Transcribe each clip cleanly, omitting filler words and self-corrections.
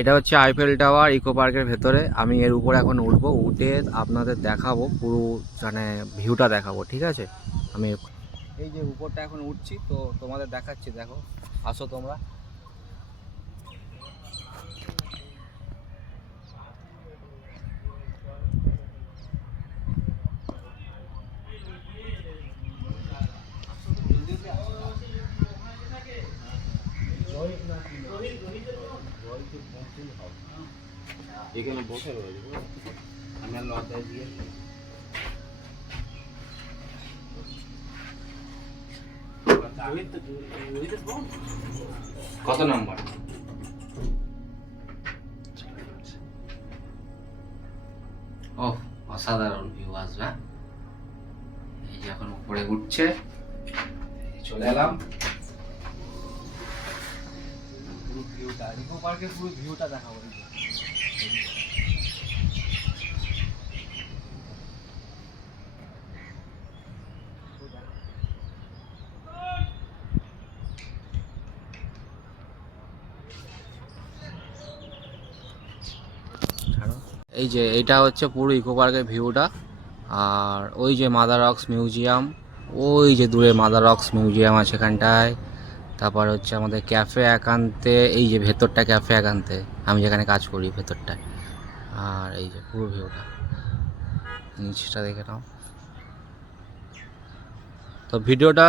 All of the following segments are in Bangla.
এটা হচ্ছে আইফেল টাওয়ার ইকো পার্কের ভেতরে। আমি এর উপরে এখন উঠবো, উঠে আপনাদের দেখাবো পুরো, মানে ভিউটা দেখাবো, ঠিক আছে? আমি এই যে উপরটা এখন উঠছি, তো তোমাদের দেখাচ্ছি, দেখো, আসো তোমরা। এখানে বসে রয়েছে, আমি আর লজ্জায় দিয়ে কত নাম্বার? ও, অসাধারণ ভিউ আসবে। এই যে এখন উপরে উঠছে, চলে এলাম। পুরো ভিউটা, ইকো পার্কের পুরো ভিউটা দেখাবো। এই যে এইটা হচ্ছে পুরো ইকো পার্কের ভিউটা। আর ওই যে মাদার রক্স মিউজিয়াম, ওই যে দূরে মাদার রক্স মিউজিয়াম আছে এখানটায়। তারপর হচ্ছে আমাদের ক্যাফে একান্তে, এই যে ভেতরটা ক্যাফে একান্তে, আমি যেখানে কাজ করি ভেতরটায়। আর এই যে পুরো ভিউটা, নিচটা দেখে নাও। তো ভিডিওটা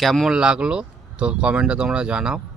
কেমন লাগলো তো কমেন্টে তোমরা জানাও।